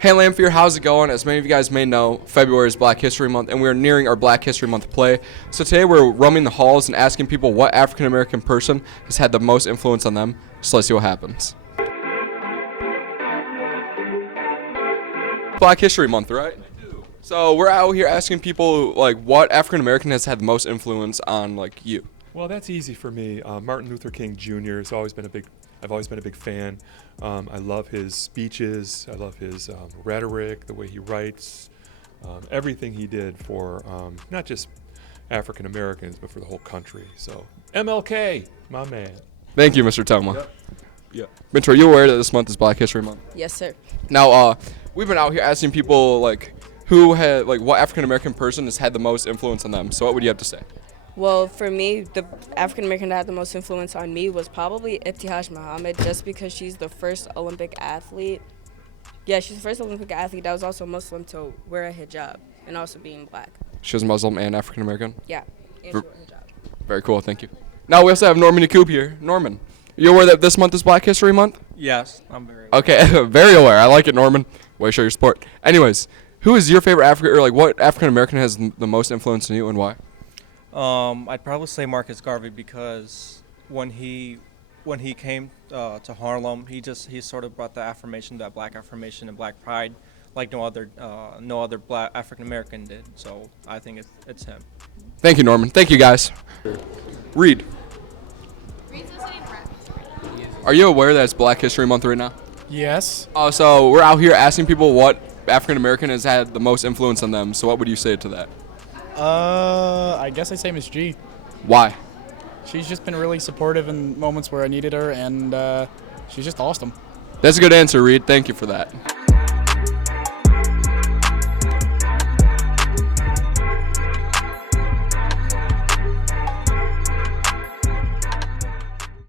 Hey Lamphere, how's it going? As many of you guys may know, February is Black History Month, and we're nearing our Black History Month play. So today we're roaming the halls and asking people what African American person has had the most influence on them. So let's see what happens. Black History Month, right? So we're out here asking people like what African American has had the most influence on like you. Well, that's easy for me. Martin Luther King Jr. has always been I've always been a big fan. I love his speeches. I love his rhetoric, the way he writes, everything he did for not just African Americans, but for the whole country. So MLK, my man. Thank you, Mr. Telma. Yep. Yeah. Mitch, are you aware that this month is Black History Month? Yes, sir. Now, we've been out here asking people like who had like what African American person has had the most influence on them. So what would you have to say? Well, for me, the African American that had the most influence on me was probably Ibtihaj Muhammad, just because she's the first Olympic athlete. Yeah, she's the first Olympic athlete that was also Muslim to wear a hijab and also being black. She was Muslim and African American. Yeah, and she wore a hijab. Very cool, thank you. Now we also have Norman Yacoub here. Norman, you aware that this month is Black History Month? Yes, I'm very. Okay, very aware. I like it, Norman. Way to show your support. Anyways, who is your favorite African or like what African American has the most influence on you and why? I'd probably say Marcus Garvey because when he came to Harlem, he sort of brought the affirmation, that black affirmation and black pride, like no other black African American did. So I think it's him. Thank you, Norman. Thank you, guys. Reid. Are you aware that it's Black History Month right now? Yes. So we're out here asking people what African American has had the most influence on them. So what would you say to that? I guess I say Miss G. Why? She's just been really supportive in moments where I needed her, and she's just awesome. That's a good answer, Reid. Thank you for that.